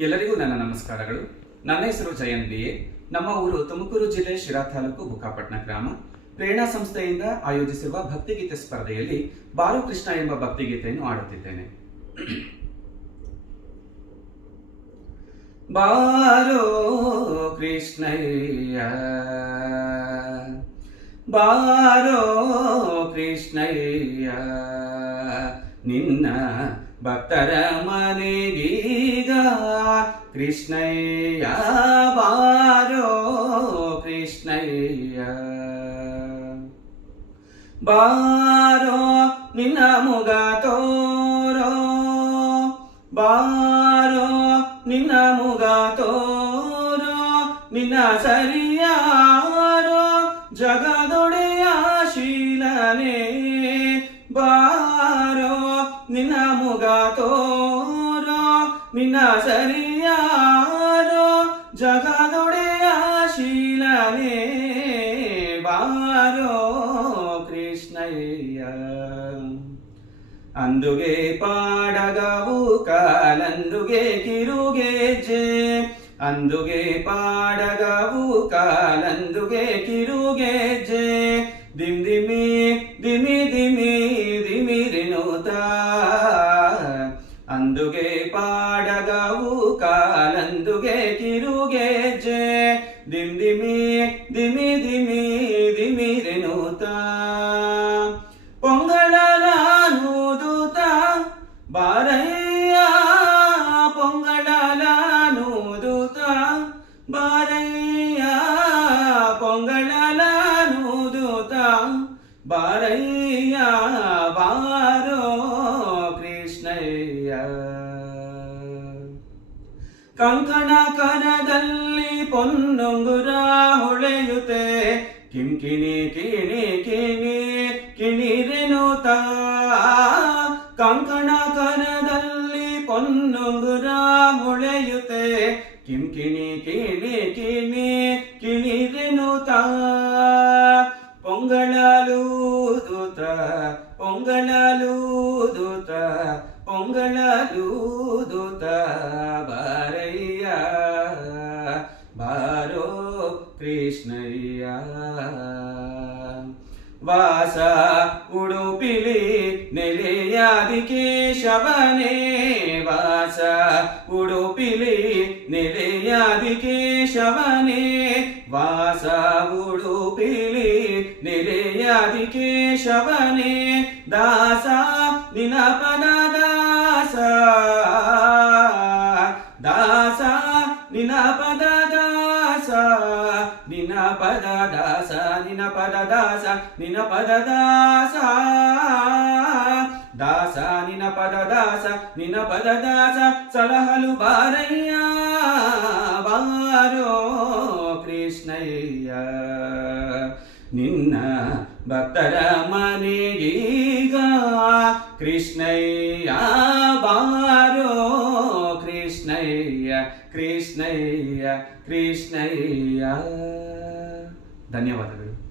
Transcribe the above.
ಎಲ್ಲರಿಗೂ ನನ್ನ ನಮಸ್ಕಾರಗಳು. ನನ್ನ ಹೆಸರು ಜಯನ್ ಬಿ ಎ. ನಮ್ಮ ಊರು ತುಮಕೂರು ಜಿಲ್ಲೆ ಶಿರಾ ತಾಲೂಕು ಬುಕ್ಕಾಪಟ್ನ ಗ್ರಾಮ. ಪ್ರೇರಣಾ ಸಂಸ್ಥೆಯಿಂದ ಆಯೋಜಿಸಿರುವ ಭಕ್ತಿಗೀತೆ ಸ್ಪರ್ಧೆಯಲ್ಲಿ ಬಾಲಕೃಷ್ಣ ಕೃಷ್ಣ ಎಂಬ ಭಕ್ತಿಗೀತೆಯನ್ನು ಆಡುತ್ತಿದ್ದೇನೆ ಬಾರೋ ಕೃಷ್ಣಯ್ಯ. ಬಾರೋ ಕೃಷ್ಣಯ್ಯ. ನಿನ್ನ ಭಕ್ತರ ಮನೆಗೀಗ ಕೃಷ್ಣಯ್ಯ ಬಾರೋ ಕೃಷ್ಣಯ್ಯ. ಬಾರೋ ನಿನ್ನ ಮುಗ ತೋರೋ. ಬಾರೋ ನಿನ್ನ ಮುಗ ತೋರೋ. ನಿನ್ನ ಸರಿಯಾರೋ. ಜಗದೊಡೆಯ ಶೀಲನೆ. ಬಾರೋ ನಿನ್ನ ಮುಗ ತೋರೋ. ನಿನ್ನ ಸರಿಯಾರೋ ಜಗದೊಡೆಯ ಶೀಲನೆ ಬಾರೋ ಕೃಷ್ಣಯ್ಯ అందుగే పాడగవు కాలందుగే కిరుగేజే అందుగే పాడగవు కాలందుగే కిరుగేజే దిమ్ దిమి దిమి దిమి దిమి కాలందుగే కిరుగేజే దిమ్ దిమి దిమి దిమి దిమి రినుత పొంగళలానుదుత బారయ్య పొంగళలానుదుత బారయ్య ಕಂಕಣ ಕನದಲ್ಲಿ ಪೊನ್ನುಂಗುರ ಹೊಳೆಯುತ್ತೆ. ಕಿಂಕಿಣಿ ಕಿಣಿ ಕಿಣಿ ಕಿಣಿರೆನುತ ಕಂಕಣ ಕನದಲ್ಲಿ ಪೊನ್ನುಂಗುರ ಹೊಳೆಯುತ್ತೆ. ಕಿಂಕಿಣಿ ಕಿಣಿ ಕಿಣಿ ಕಿಣಿರೆನುತ ಪೊಂಗಳಲೂದುತ ಪೊಂಗಳಲೂದು పొంగళూదుత బారయ్యా బారో కృష్ణయ్యా. వాస ఉడుపిలి నెలయాది కేశవనే వాస ఉడుపిలి నెలయాది కేశవనే వాస ఉడుపిలి నెలయాది కేశవనే దాస నినపద పద దాస నిన పద దాస నిన పద దాస నిన పద దాస దాస నిన పద దాస నిన పద దాస సలహలు బారయ్యా బారో కృష్ణయ్య. నిన్న భక్తర మనేగీగా కృష్ణయ్య బార కృష్ణయ్య కృష్ణయ్య కృష్ణయ్య. ధన్యవాదాలు